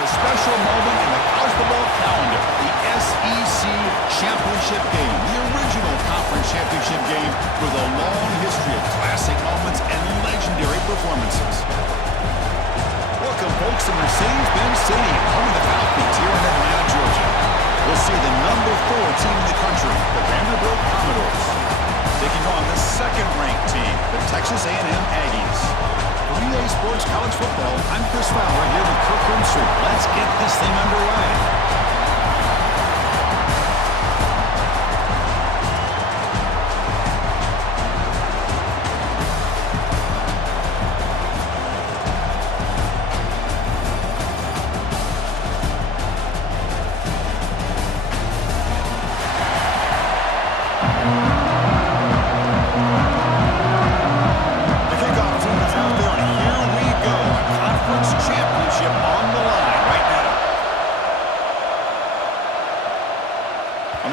a special moment in the college football calendar. The SEC Championship Game, the original conference championship game with a long history of classic moments and legendary performances. Welcome, folks, to Mercedes-Benz Stadium, home of the Falcons here in Atlanta, Georgia. We'll see the number 4 team in the country, the Vanderbilt Commodores, taking on the second-ranked team, the TexasA&M Aggies. For EA Sports College Football, I'm Chris Fowler here with Kirk Street. Let's get this thing underway.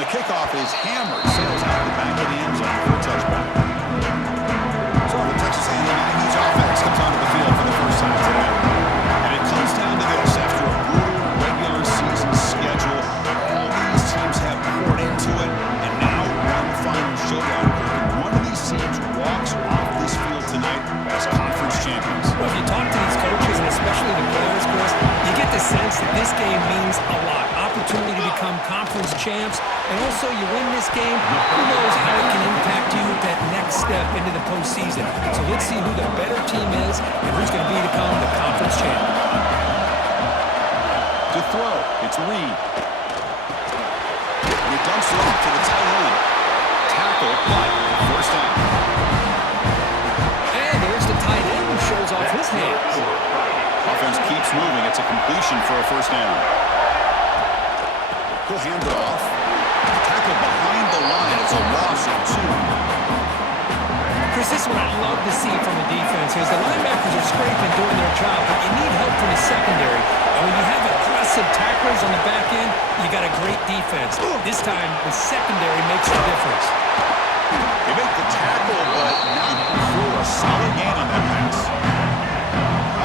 Kickoff is hammered, sails out the back of the end zone for a touchback. So the TexasA&M Aggies offense comes onto the field for the first time today. And it comes down to this. After a brutal regular season schedule, all these teams have poured into it, and now one final showdown. One of these teams walks off this field tonight as conference champions. Well, if you talk to these coaches, and especially the players, Chris, you get the sense that this game means a lot. Opportunity to become conference champs, and also you win this game, who knows how it can impact you at that next step into the postseason. So let's see who the better team is and who's going to become the conference champ. To throw, it's Reed. And he dumps it off to the tight end. Tackle, but first down. And there's the tight end who shows off his hands. Offense keeps moving. It's a completion for a first down. He'll hand it off. Tackle behind the line. It's a loss of 2. Chris, this is what I love to see from the defense is the linebackers are scraping, doing their job, but you need help from the secondary. And when you have aggressive tacklers on the back end, you got a great defense. This time, the secondary makes the difference. They make the tackle, but not before a solid gain on that pass.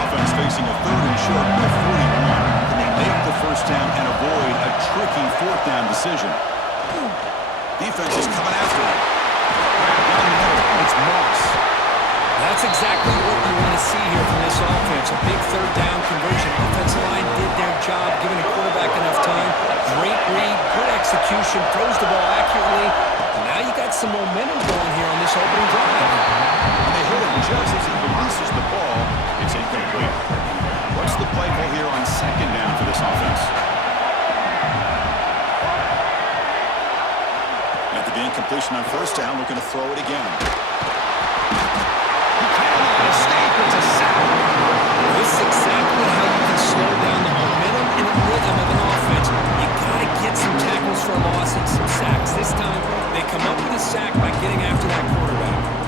Offense facing a 3rd and short from the 41. Make the first down and avoid a tricky 4th down decision. Defense is coming after him. Down the middle, it's Moss. That's exactly what you want to see here from this offense. A big 3rd down conversion. Offensive line did their job, giving the quarterback enough time. Great read, good execution, throws the ball accurately. Now you got some momentum going here on this opening drive. And they hit him just as he releases the ball. It's incomplete. What's the play call here on 2nd down for this offense? After the incompletion on 1st down, looking to throw it again. He can't make a mistake. It's a sack. This is exactly how you can slow down the momentum and the rhythm of an offense. You got to get some tackles for a loss and some sacks. This time, they come up with a sack by getting after that quarterback.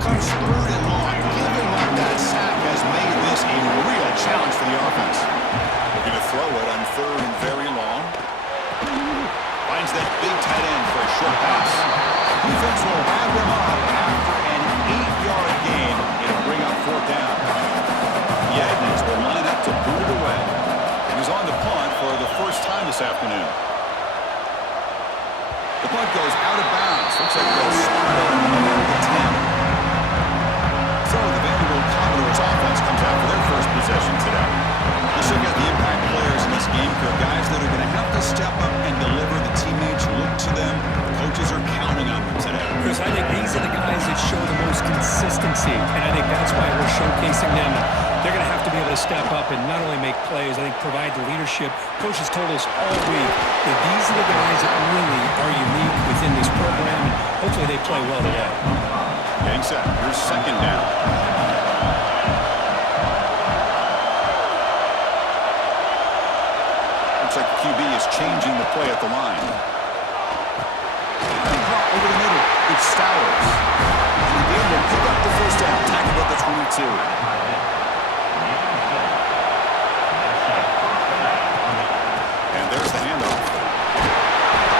Comes 3rd and long. Giving up that sack has made this a real challenge for the offense. Looking to throw it on 3rd and very long. Finds that big tight end for a short pass. Defense will wrap him up after an 8-yard gain. It'll bring up 4th down. The Aggies will line up to boot it away. He was on the punt for the first time this afternoon. The punt goes out of bounds. Looks like they'll start it at the 10. So the Vanderbilt Commodores offense comes out for their first possession today. Let's look at the impact players in this game. They're guys that are going to have to step up and deliver. The teammates look to them. Coaches are counting on them today. Chris, I think these are the guys that show the most consistency, and I think that's why we're showcasing them. They're going to have to be able to step up and not only make plays, I think provide the leadership. Coaches told us all week that these are the guys that really are unique within this program, and hopefully they play well today. Getting set. Here's 2nd down. Looks like the QB is changing the play at the line. And over the middle, it's Stowers. And the game will pick up the first down. Tackled at the 22. And there's the handoff.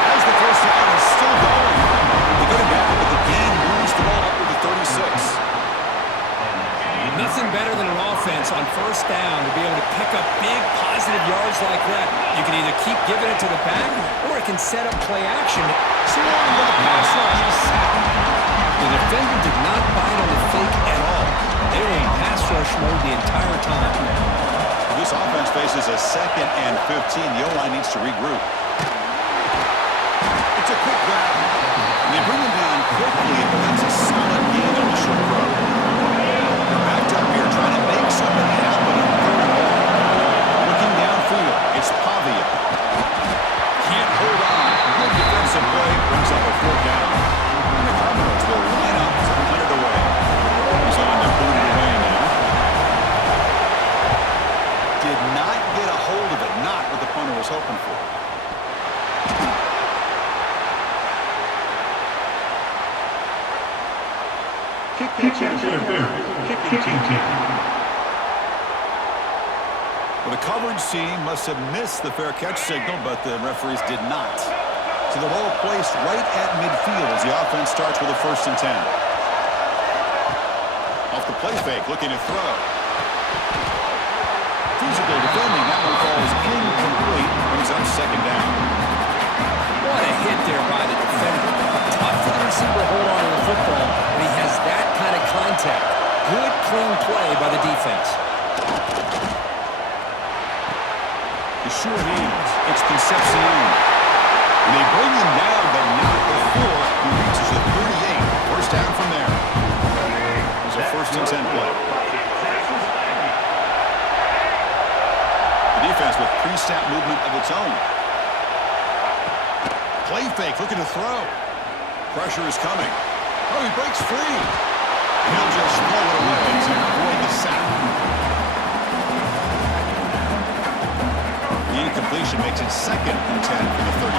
As the first down is still to the back, or it can set up play action. Swarmed with a pass rush. The defender did not bite on the fake at all. They were in pass rush mode the entire time. This offense faces a 2nd and 15. The O-line needs to regroup. It's a quick grab. And they bring him down quickly, but that's a solid gain on the short throw. They're backed up here trying to make something happen on 3rd and long. Looking downfield, it's Pavia. Can't hold on. Good defensive play brings up a 4th down. And the Commodores will line up to put it away. He's on to boot it away now. Did not get a hold of it. Not what the punter was hoping for. Well, the coverage team must have missed the fair catch signal, but the referees did not. So the ball placed right at midfield as the offense starts with a 1st and 10. Off the play fake, looking to throw. Physical defending, that one falls incomplete, brings up 2nd down. What a hit there by the defender. Tough for the receiver to hold on to the football when he has that kind of contact. Good, clean play by the defense. The sure hands, it's Concepcion. And they bring him down, but not before he reaches the 38. 1st down from there. It's a 1st and 10 play. The defense with pre-snap movement of its own. Play fake, looking to throw. Pressure is coming. Oh, he breaks free. He'll just throw it away to avoid the sack. The incompletion makes it 2nd and 10 from the 38.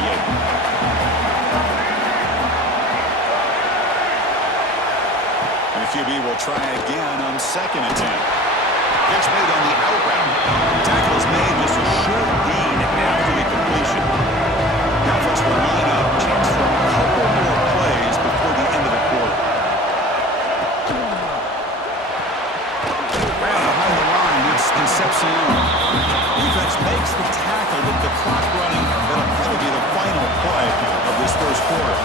And the QB will try again on 2nd and 10. Catch made on the outbound. Tackle is made just a short gain after the completion. Now folks will line up. Chance for a couple more plays before the end of the quarter. Right behind the line, it's Concepcion. Defense makes the tackle with the clock running. That'll probably be the final play of this 1st quarter.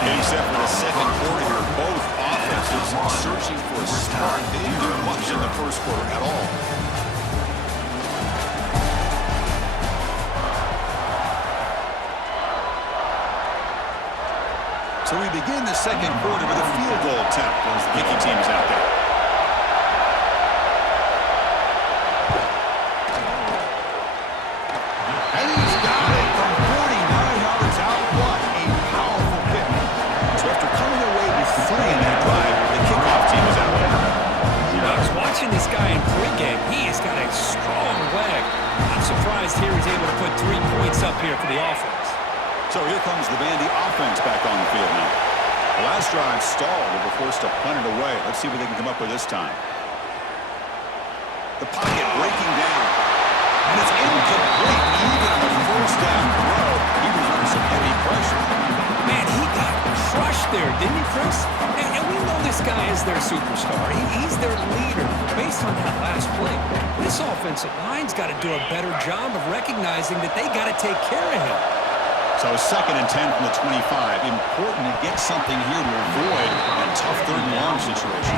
Except for the 2nd quarter here, both offenses searching for a start. They didn't do much in the 1st quarter at all. So we begin the 2nd quarter with a field goal attempt as the kicking team is out there. And he's got it from 49 yards out. What a powerful kick. So after coming away with 3 in that drive, the kickoff team is out there. I was watching this guy in pregame. He has got a strong leg. I'm surprised here he's able to put 3 points up here for the offense. So here comes the Vandy offense back on the field now. The last drive stalled. They were forced to punt it away. Let's see what they can come up with this time. The pocket breaking down. And it's incomplete. Even on the 1st down throw, he was under some heavy pressure. Man, he got crushed there, didn't he, Chris? And we know this guy is their superstar. He's their leader. Based on that last play, this offensive line's got to do a better job of recognizing that they got to take care of him. So 2nd and 10 from the 25. Important to get something here to avoid that tough 3rd and long situation.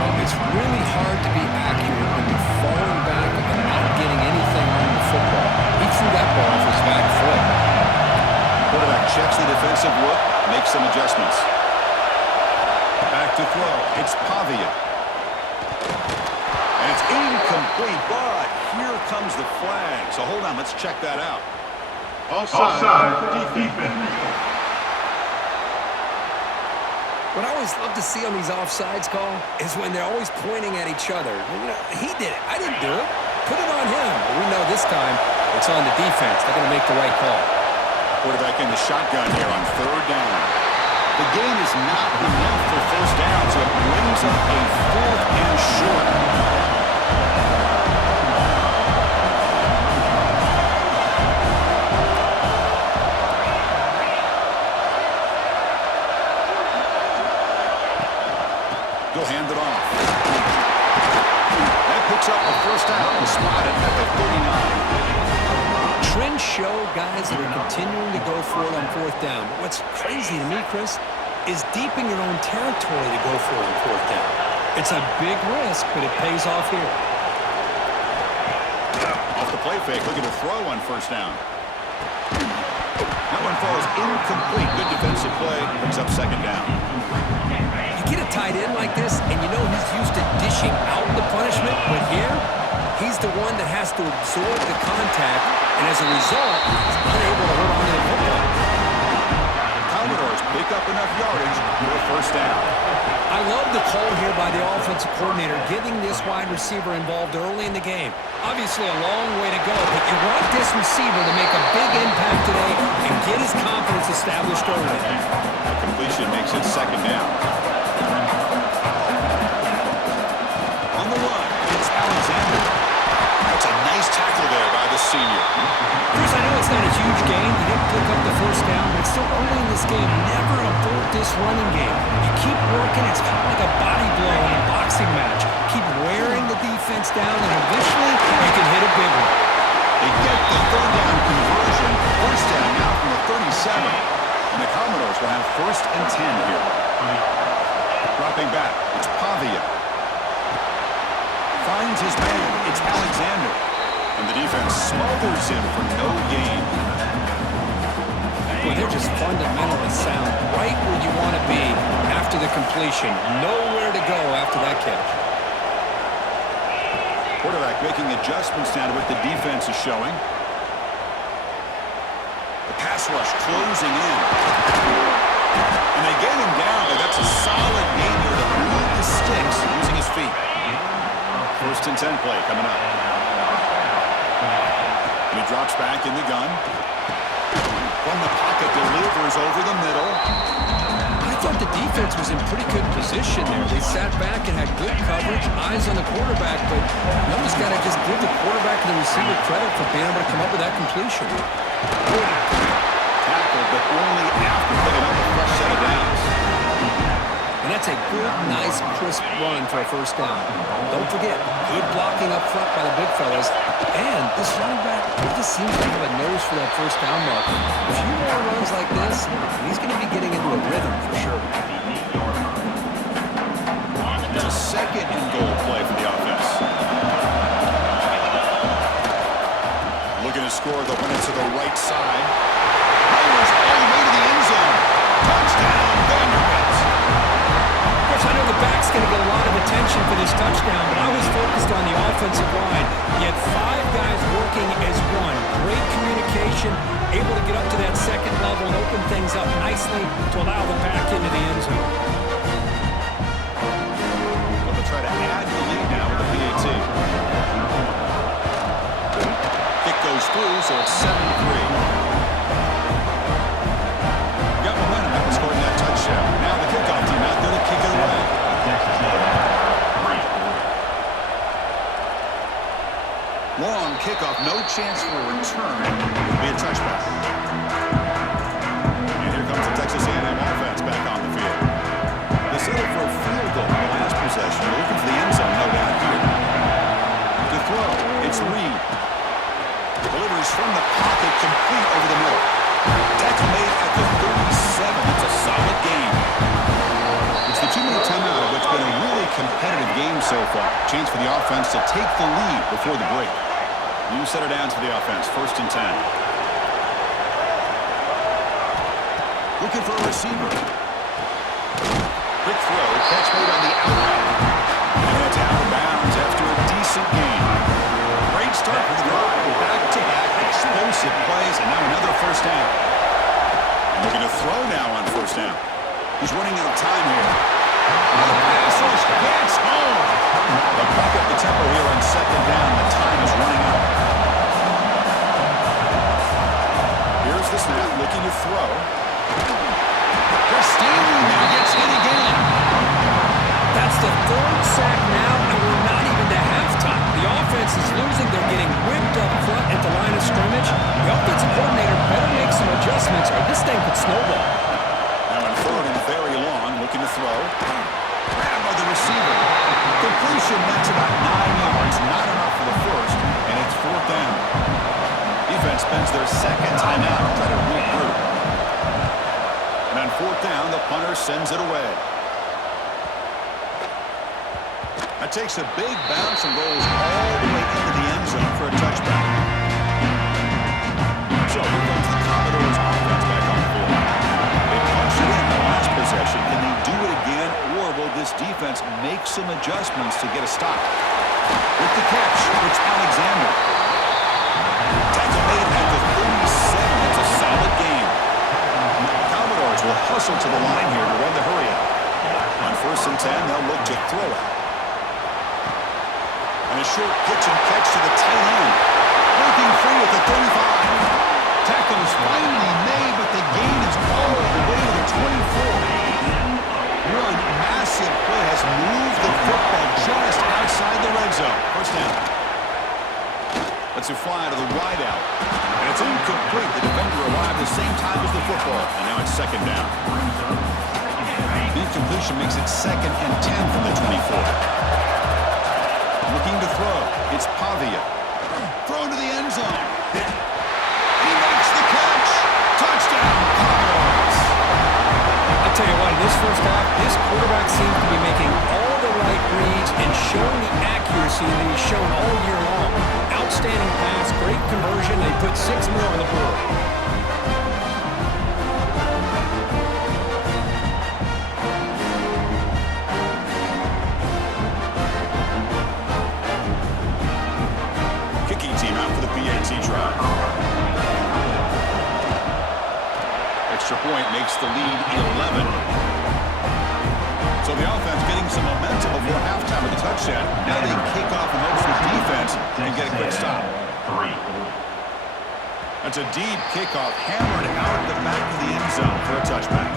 Well, it's really hard to be accurate when you're falling back and not getting anything on the football. He threw that ball off his back foot. Quarterback checks the defensive look, makes some adjustments. Back to throw. It's Pavia. And it's incomplete, but here comes the flag. So hold on, let's check that out. Offside defense. What I always love to see on these offsides call is when they're always pointing at each other. You know, he did it. I didn't do it. Put it on him. But we know this time it's on the defense. They're going to make the right call. Quarterback in the shotgun here on 3rd down. The gain is not enough for 1st down, so it brings up a 4th and short. He'll hand it off. That picks up a 1st down, spotted at the 39. Trend just show guys that are continuing to go for it on fourth down. What's crazy to me, Chris, is deep in your own territory to go for it on fourth down. It's a big risk, but it pays off here. Off the play fake, looking to throw on first down. That one falls incomplete. Good defensive play. Brings up second down. You get a tight end like this, and you know he's used to dishing out the punishment, but here, he's the one that has to absorb the contact, and as a result, he's unable to hold on to the football. The Commodores pick up enough yardage for a first down. I love the call here by the offensive coordinator, getting this wide receiver involved early in the game. Obviously a long way to go, but you want this receiver to make a big impact today and get his confidence established early. The completion makes it second down. On the run, it's Alexander. That's a nice tackle there by the senior. Chris, I know it's not a huge gain. He didn't pick up the first down, but it's still early in this game. Never abort this running game. You keep working. It's kind of like a body blow in a boxing match. Keep wearing the defense down, and eventually you can hit a big one. They get the third down conversion. First down now from the 37. And the Commodores will have first and 10 here. Dropping back, it's Pavia. Finds his man, it's Alexander. And the defense smothers him for no gain. Boy, they're just fundamentally sound, right where you want to be after the completion. Nowhere to go after that catch. Quarterback making adjustments now to what the defense is showing. The pass rush closing in. And they get him down, but that's a solid gain here to move the sticks using his feet. First and 10 play coming up. And he drops back in the gun. From the pocket, delivers over the middle. I thought the defense was in pretty good position there. They sat back and had good coverage, eyes on the quarterback, but you almost got to just give the quarterback and the receiver credit for being able to come up with that completion. Tackle, but only after picking up a fresh set of downs. And that's a good, nice, crisp run for a first down. Don't forget, good blocking up front by the big fellas. And this running back, he just seems to have a nose for that first down marker. A few more runs like this, and he's going to be getting into a rhythm for sure. It's a second and goal play for the offense. Looking to score, they'll run it to the right side. Fires all the way to the end zone. Touchdown, Vanderbilt. I know the back's going to get a lot of attention for this touchdown, but I was focused on the offensive line. You had 5 guys working as one. Great communication, able to get up to that second level and open things up nicely to allow the back into the end zone. Well, they'll try to add the lead now with the PAT. Kick goes through, so it's 7-3. Got momentum after scoring that touchdown. Now the kickoff team out there to kick it away. Long kickoff, no chance for a return. It'll be a touchback. And here comes the TexasA&M offense back on the field. They settled for a field goal in the last possession. They're looking for the end zone, no doubt here. To throw, it's Reed. Delivers from the pocket, complete over the middle. Tackle made at the 37. It's a solid game. It's the 2-minute timeout of what's been a really competitive game so far. Chance for the offense to take the lead before the break. New set of downs for the offense. First and 10. Looking for a receiver. Quick throw. Catch made on the outside. And it's out of bounds after a decent game. Great start for the drive. Back-to-back explosive plays, and now another first down. Looking to throw now on first down. He's running out of time here. And the pass rush gets home. They'll back up the tempo here on second down. The time is running out. Here's the snap, looking to throw. Christine now gets hit again. That's the 3rd sack now, and we're not even to halftime. The offense is losing. They're getting whipped up front at the line of scrimmage. The offensive coordinator better make some adjustments, or this thing could snowball. Now on 3rd and very long, looking to throw. Grabbed by the receiver. Completion, that's about 9 yards. Not enough for the first, and it's 4th down. Defense spends their second timeout to try to regroup. And on fourth down, the punter sends it away. That takes a big bounce and rolls all the way into the end zone for a touchback. So here comes the Commodores offense back on the field. They punched it in the last possession. Can they do it again, or will this defense make some adjustments to get a stop? With the catch, it's Alexander. Tackle made at the 37. It's a solid game. Commodores will hustle to the line here to run the hurry out. On 1st and 10, they'll look to throw it. And a short pitch and catch to the tight end. Breaking free at the 35. Tackle is finally made, but the gain is all the way to the 24. One massive play has moved the football just outside the red zone. First down. Lets it fly to the wide out. And it's incomplete. The defender arrived the same time as the football. And now it's second down. The incompletion makes it 2nd and 10 from the 24. Looking to throw. It's Pavia. Thrown to the end zone. He makes the catch. Touchdown, Commodores. I'll tell you what, in this first half, this quarterback seems to be making all the right reads and showing the accuracy that he's shown all year long. Outstanding pass, great conversion. They put 6 more on the board. Try. Extra point makes the lead 11. So the offense getting some momentum before halftime with the touchdown. Now they kick off and hopes the defense can get a quick stop. That's a deep kickoff hammered out the back of the end zone for a touchback.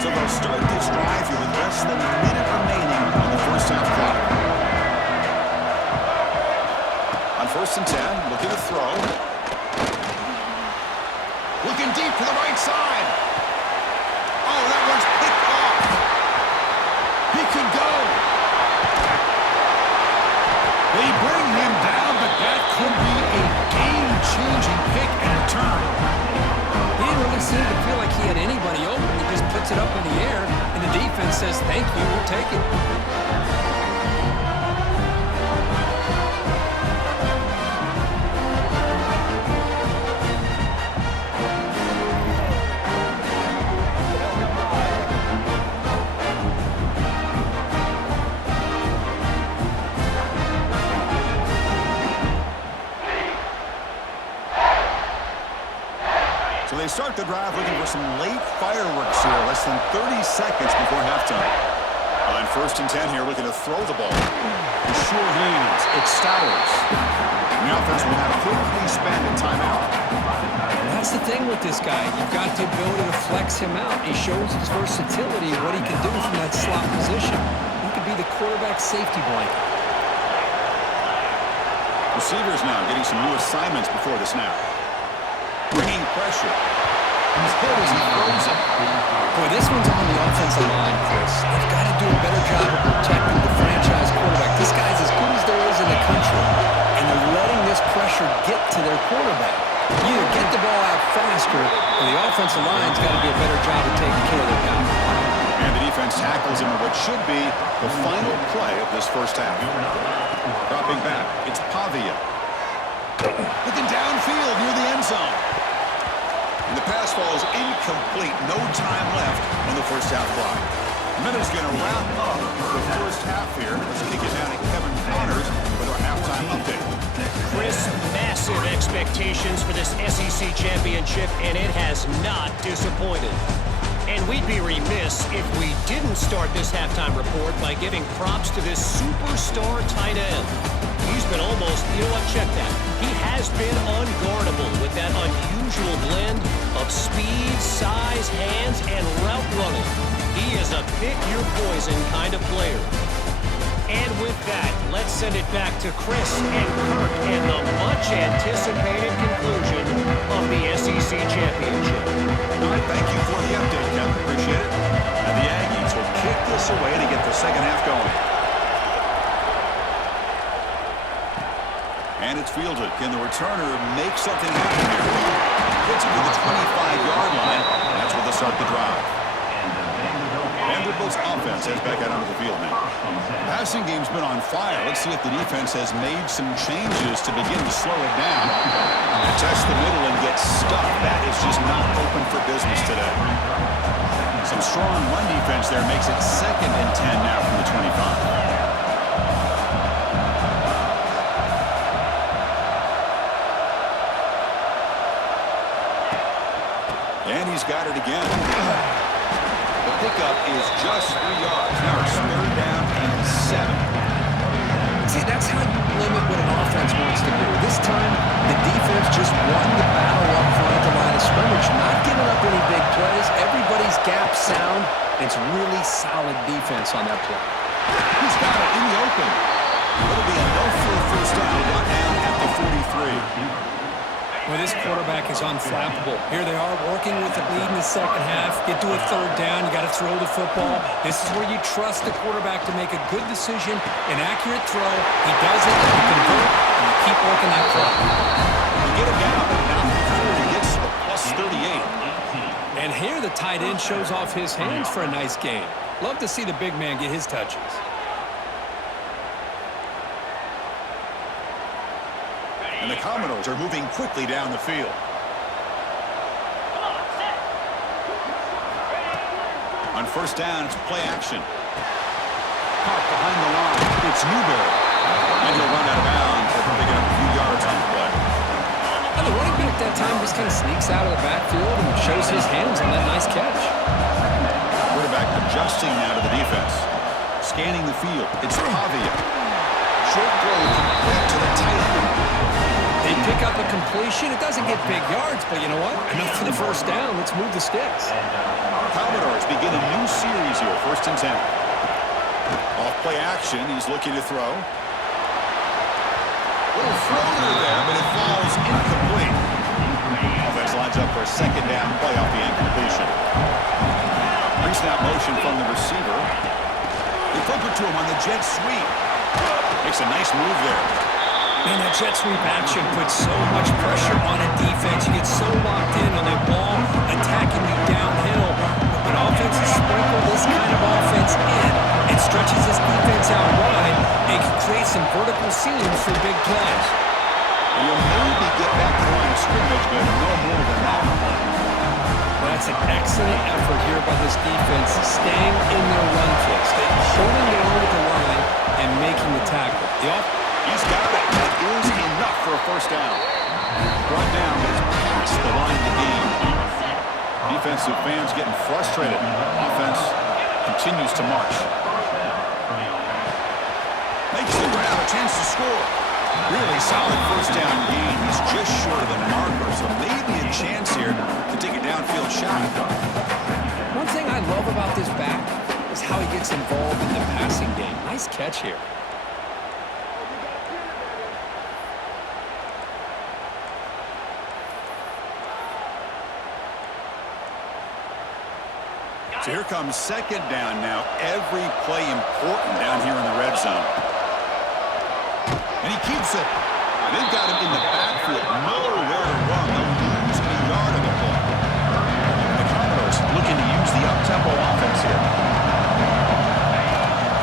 So they'll start this drive here with less than a minute remaining on the first half clock. On 1st and 10, looking to throw. Looking deep to the right side. Oh, that one's picked off. He could go. They bring him down, but that could be a game-changing pick and return. He didn't really seem to feel like he had anybody open. He just puts it up in the air, and the defense says, thank you, we'll take it. So they start the drive looking for some late fireworks here, less than 30 seconds before halftime. On 1st and 10 here, looking to throw the ball. The sure hands, it's Stowers. And the offense will have quickly spent a timeout. That's the thing with this guy. You've got the ability to flex him out. He shows his versatility, what he can do from that slot position. He could be the quarterback safety blanket. Receivers now getting some new assignments before the snap. Bringing pressure. He's hit as he throws it. Boy, this one's on the offensive line, Chris. They've got to do a better job of protecting the franchise quarterback. This guy's as good as there is in the country, and they're letting this pressure get to their quarterback. You either get the ball out faster, or the offensive line's got to do a better job of taking care of their guy. And the defense tackles him in what should be the final play of this first half. Dropping back, it's Pavia. Looking downfield near the end zone. And the pass falls incomplete. No time left on the first half clock. Minute's going to wrap up the first half here. Let's kick it down to Kevin Connors with our halftime update. Chris, massive expectations for this SEC championship, and it has not disappointed. And we'd be remiss if we didn't start this halftime report by giving props to this superstar tight end. He's been almost, you know what, check that. He has been unguardable with that unusual blend of speed, size, hands, and route running. He is a pick-your-poison kind of player. And with that, let's send it back to Chris and Kirk and the much-anticipated conclusion of the SEC championship. All right, thank you for the update, Kevin. Appreciate it. And the Aggies will kick this away to get the second half going. And it's fielded. Can the returner make something happen here? Gets it to the 25-yard line. That's where they'll start the drive. Vanderbilt's offense heads back out onto the field now. The passing game's been on fire. Let's see if the defense has made some changes to begin to slow it down. And test the middle and get stuck. That is just not open for business today. Some strong run defense there makes it 2nd and 10 now from the 25. And he's got it again. The pickup is just 3 yards. Now it's 3rd down and 7. See, that's how you limit what an offense wants to do. This time, the defense just won the battle up front at the line of scrimmage, not giving up any big plays. Everybody's gap sound. It's really solid defense on that play. He's got it in the open. It'll be a no-full first down. Brought down at the 43. Well, this quarterback is unflappable. Here they are working with the lead in the second half. Get to a 3rd down. You got to throw the football. This is where you trust the quarterback to make a good decision, an accurate throw. He does it, you convert, and you keep working that clock. You get him down, but not before he gets to the plus 38. And here the tight end shows off his hands for a nice game. Love to see the big man get his touches. And the Commodores are moving quickly down the field. On first down, it's play action. Caught behind the line. It's Newberry. And he'll run out of bounds after picking up a few yards on the play. And the running back that time just kind of sneaks out of the backfield and shows his hands on that nice catch. Quarterback adjusting now to the defense. Scanning the field. It's Pavia. Short throw complete to the tight end. They pick up a completion. It doesn't get big yards, but you know what? Enough for the first down. Let's move the sticks. Commodores begin a new series here, 1st and 10. Off play action, he's looking to throw. Little floater there, but it falls incomplete. Offense lines up for a 2nd down play off the incompletion. Pre-snap motion from the receiver. They flip it to him on the jet sweep. Makes a nice move there. Man, that jet sweep action puts so much pressure on a defense. You get so locked in on that ball attacking you downhill. But offenses sprinkle this kind of offense in and stretches this defense out wide and can create some vertical seams for big plays. You'll maybe get back to the line of scrimmage, but no more than that. That's an excellent effort here by this defense, staying in their run fix. They're holding their own with the line and making the tackle. He's got it. That is enough for a first down. Brought down, but it's past the line of the game. Defensive fans getting frustrated. Offense continues to march. Makes the grab, a chance to score. Really solid first down gain. He's just short of the marker, so maybe a chance here to take a downfield shot. One thing I love about this back is how he gets involved in the passing game. Nice catch here. So here comes 2nd down now. Every play important down here in the red zone. And he keeps it. They've got him in the backfield. Nowhere to run. They'll lose a yard of the play. The Commodores looking to use the up-tempo offense here.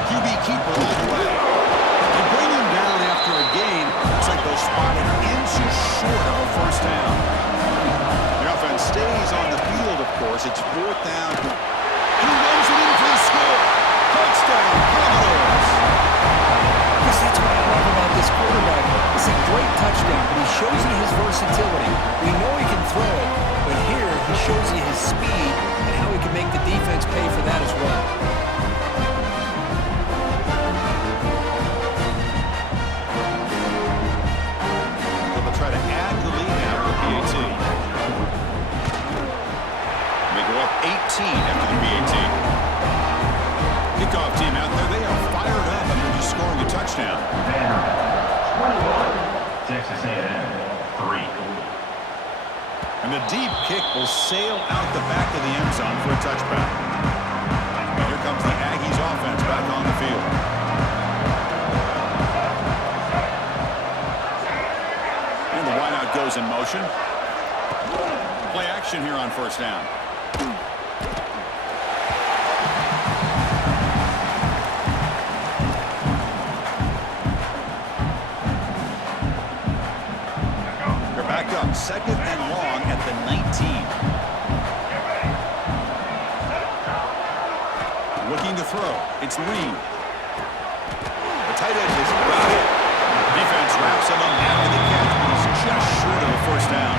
QB keeper all the way. They bring him down after a gain. Looks like they'll spot an inch short of a first down. The offense stays on the field, of course. It's 4th down. And he runs it in for the score. Touchdown, Commodores. Because that's what I love about this quarterback. It's a great touchdown, but he shows you his versatility. We know he can throw it, but here he shows you his speed and how he can make the defense pay for that as well. They'll try to add the lead now for the PAT. They go up 18 after the PAT. Kickoff team out there, they are fired up after just scoring a touchdown. 21, Texas A&M, 3. And the deep kick will sail out the back of the end zone for a touchback. And here comes the Aggies offense back on the field. And the wideout goes in motion. action here on first down. They're back up, second and long at the 19. Looking to throw. It's Lee. The tight end is got it. Defense wraps him up after the catch. He's just short of a first down.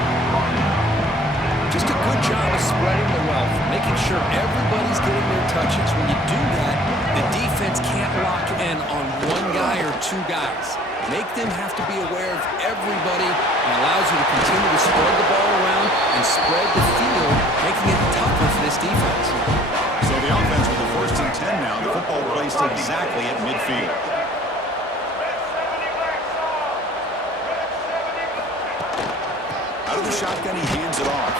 Just a good job of spreading the wealth, making sure everybody's getting their touches. When you do that, the defense can't lock in on one guy or two guys. Make them have to be aware of everybody, and allows you to continue to spread the ball around and spread the field, making it tougher for this defense. So the offense with the first and 10 now. The football placed exactly at midfield. Out of the shotgun, he hands it off.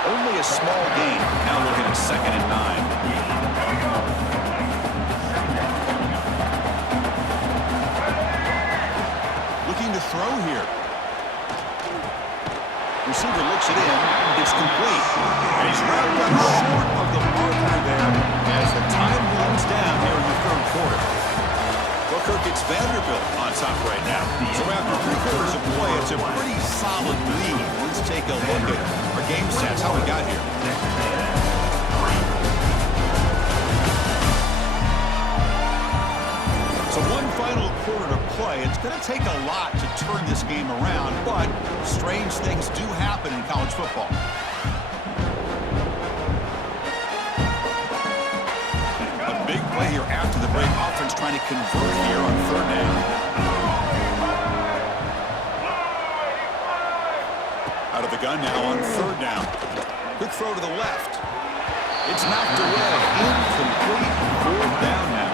Only a small gain. Now looking at second and 9. Looking to throw here. Receiver looks it in. It's complete. And he's wrapped up short of the marker there as the time runs down here in the third quarter. Well, Kirk, it's Vanderbilt on top right now. So after 3 quarters of play, it's a pretty solid lead. Let's take a look at our game stats, how we got here. So one final quarter to play. It's going to take a lot to turn this game around, but strange things do happen in college football. A big play here after the break. Offense trying to convert here on third down. Out of the gun now on third down. Quick throw to the left. It's knocked away. Incomplete. Fourth down now.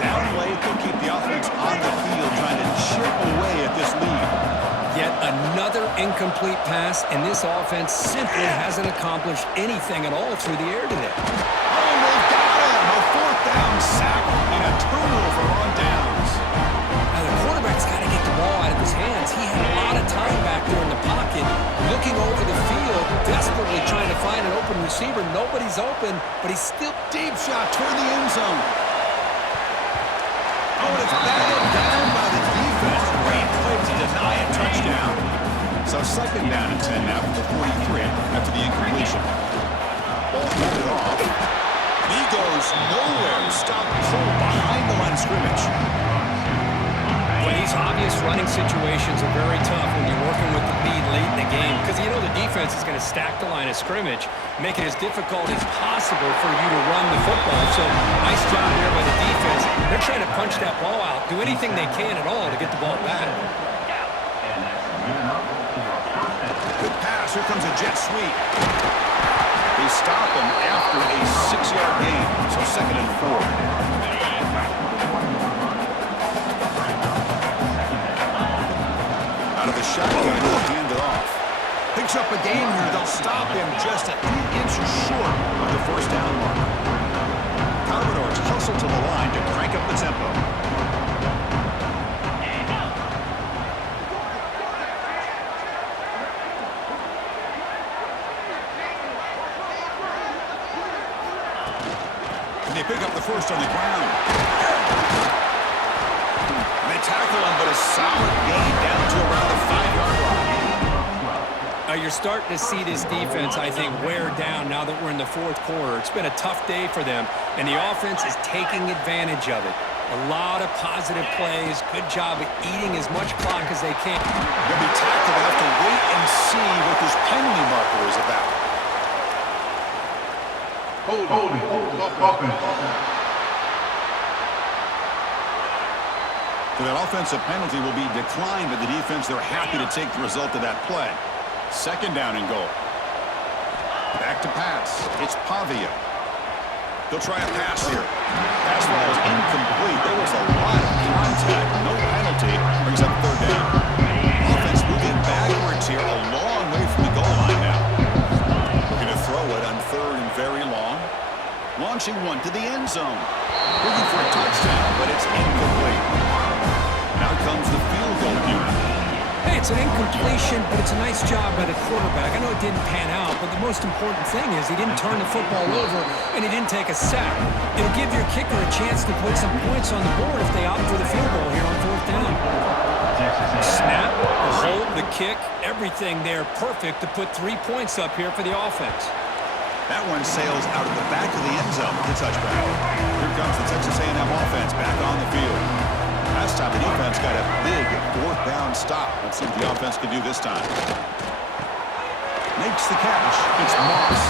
Down late, they'll keep the offense on the field trying to chip away at this lead. Yet another incomplete pass, and this offense simply hasn't accomplished anything at all through the air today. Oh, they've got him! A fourth down sack and a turnover on downs. Now, the quarterback's got to get the ball out of his hands. He had a lot of time back there in the pocket, looking over the field, desperately trying to find an open receiver. Nobody's open, but he's still Deep shot toward the end zone. Oh, and it's batted down by the defense. Great play to deny a touchdown. So second down and 10 now from the 43 after the incompletion. Ball handed off. He goes nowhere. Stop cold behind the line of scrimmage. Well, these obvious running situations are very tough when you're working with the lead late in the game, because you know the defense is going to stack the line of scrimmage, make it as difficult as possible for you to run the football. So nice job there by the defense. They're trying to punch that ball out, do anything they can at all to get the ball back. Good pass. Here comes a jet sweep. They stop him after a 6-yard gain. So second and 4. Out of the shotgun, he'll hand it off. Picks up a gain here. They'll stop him just a few inches short of the first down marker. Commodores hustle to the line to crank up the tempo. And they pick up the first on the ground. They tackle him, but a solid gain down to around the 5-yard line. You're starting to see this defense, I think, wear down now that we're in the fourth quarter. It's been a tough day for them, and the offense is taking advantage of it. A lot of positive plays. Good job of eating as much clock as they can. They'll be tackled. They'll have to wait and see what this penalty marker is about. Holding. Offense. So that offensive penalty will be declined by the defense. They're happy to take the result of that play. Second down and goal. Back to pass. It's Pavia. They'll try a pass here. Pass ball is incomplete. There was a lot of contact. No penalty. Brings up third down. Offense moving backwards here, a long way from the goal line now. Looking to throw it on third and very long. Launching one to the end zone. Looking for a touchdown, but it's incomplete. Now comes the field goal unit. Hey, It's an incompletion, but it's a nice job by the quarterback. I know it didn't pan out, but the most important thing is he didn't turn the football over and he didn't take a sack. It'll give your kicker a chance to put some points on the board if they opt for the field goal here on 4th down. Snap, the hold, the kick, everything there perfect to put 3 points up here for the offense. That one sails out of the back of the end zone with the touchback. Here comes the Texas A&M offense back on the field. Last time the defense got a big 4th down stop. Let's see what the offense can do this time. Makes the catch. It's Moss.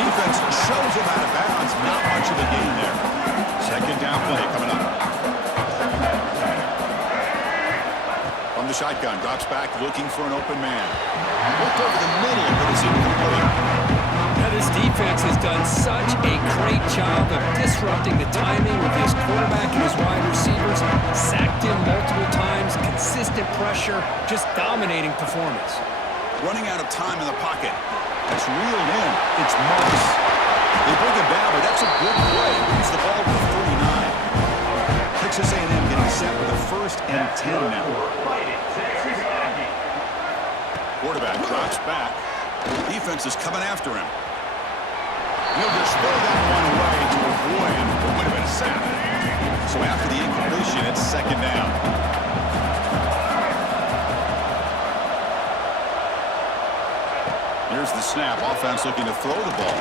Defense shows him out of bounds. Not much of a gain there. 2nd down play coming up. From the shotgun, drops back looking for an open man. Looked over the middle, but it's incomplete. Now this defense has done such a great job of disrupting the timing with his quarterback and his wide receivers. Sacked him multiple times, consistent pressure, just dominating performance. Running out of time in the pocket. That's reeled in. It's Moss. They bring him down, but that's a good play. Moves the ball to 39. Texas A&M getting set with a 1st and 10 now. Quarterback drops back. Defense is coming after him. He'll just throw that one away to avoid what would have been a sack. So after the incompletion, it's 2nd down. Here's the snap. Offense looking to throw the ball.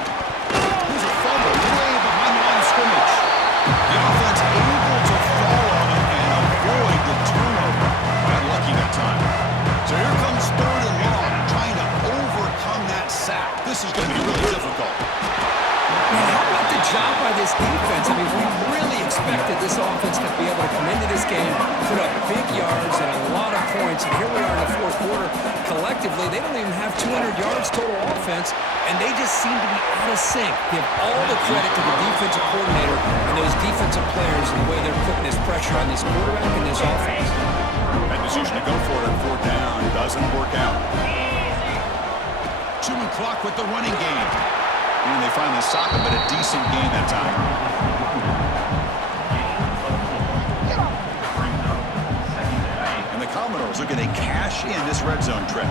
Here's a fumble way behind the line of scrimmage. The offense able to follow and avoid the turnover. Got lucky that time. So here comes 3rd and long, trying to overcome that sack. This is going to be really difficult. Man, how about the job by this defense? I mean, we really expected this offense to be able to come into this game, put up big yards and a lot of points, and here we are in the 4th quarter. Collectively, they don't even have 200 yards total offense, and they just seem to be out of sync. Give all the credit to the defensive coordinator and those defensive players and the way they're putting this pressure on this quarterback and this offense. That decision to go for it on 4th down doesn't work out. Chewing clock with the running game. And they finally stop him, but a decent gain that time. And the Commodores looking to cash in this red zone trip.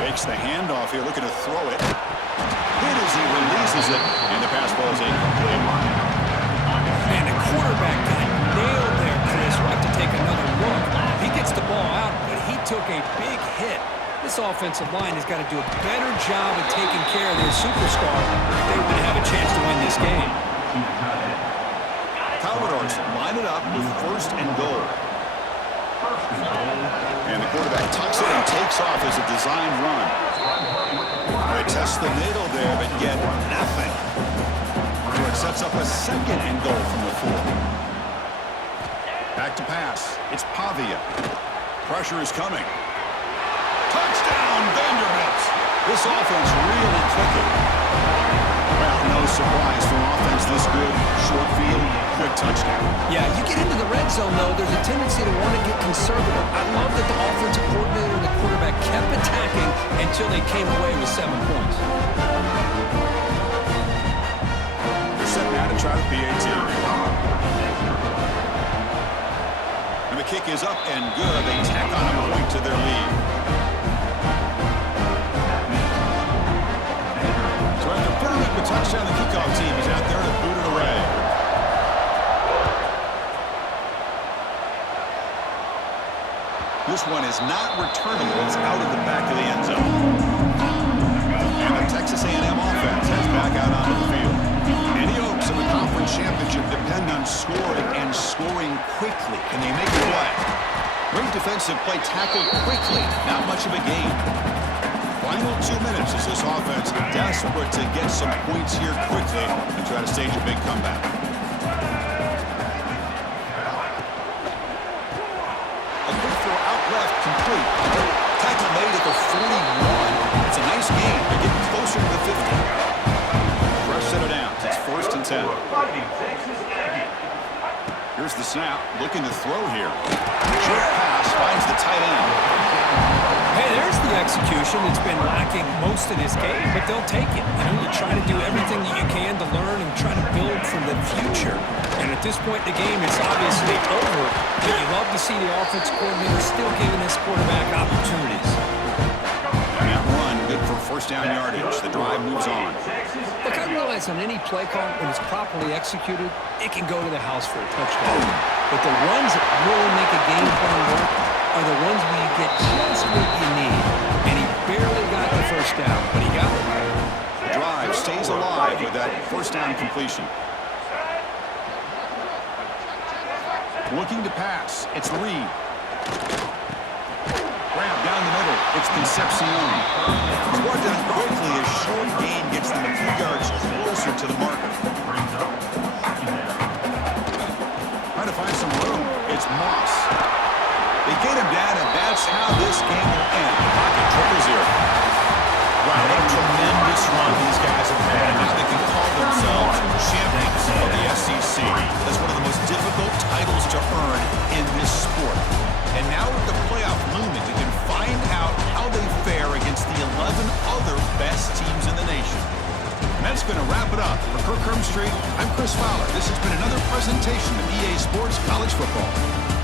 Fakes the handoff here, looking to throw it. Hit as he releases it, and the pass ball is incomplete. Man, the quarterback got nailed there, Chris. We'll have to take another look. He gets the ball out, but he took a big hit. This offensive line has got to do a better job of taking care of their superstar if they want to have a chance to win this game. Commodores line it up with 1st and goal. And the quarterback tucks it and takes off as a designed run. They test the middle there, but get nothing. So it sets up a 2nd and goal from the 4. Back to pass. It's Pavia. Pressure is coming. Touchdown, Vanderbilt! This offense really clicking. Well, no surprise from offense this good. Short field, quick touchdown. Yeah, you get into the red zone, though, there's a tendency to want to get conservative. I love that the offensive coordinator and the quarterback kept attacking until they came away with 7 points. They're set now to try the PAT. And the kick is up and good. They tack on a point to their lead. So after putting up a touchdown, the kickoff team is out there to boot it away. This one is not returnable. It's out of the back of the end zone. And the Texas A&M offense heads back out onto the field. Any hopes of a conference championship depend on scoring and scoring quickly. Can they make a play? Great defensive play, tackled quickly. Not much of a gain. Final 2 minutes as this offense desperate to get some points here quickly and try to stage a big comeback. A quick throw out left, complete. Tackle made at the 41. It's a nice gain. They're getting closer to the 50. Fresh set of downs. It's 1st and 10. Here's the snap. Looking to throw here. Short pass finds the tight end. Hey, there's the execution that's been lacking most of this game, but they'll take it. You know, you try to do everything that you can to learn and try to build for the future. And at this point in the game, it's obviously over, but you love to see the offense coordinator still giving this quarterback opportunities. And that run, good for first down yardage. The drive moves on. Look, I realize on any play call, when it's properly executed, it can go to the house for a touchdown. But the ones that really make a game plan work are the ones where you get just what you need. And he barely got the first down, but he got it. The drive stays alive with that first down completion. Looking to pass. It's Reed. Grab down the middle. It's Concepcion. It's brought down quickly as short gain gets them a few yards closer to the marker. Trying to find some room. It's Moss. They get him down, and that's how this game will end. Pocket 0-0. Wow, what a tremendous run these guys have had. Now they can call themselves champions of the SEC. That's one of the most difficult titles to earn in this sport. And now with the playoff looming, we can find out how they fare against the 11 other best teams in the nation. And that's going to wrap it up. For Kirk Hermstreet, I'm Chris Fowler. This has been another presentation of EA Sports College Football.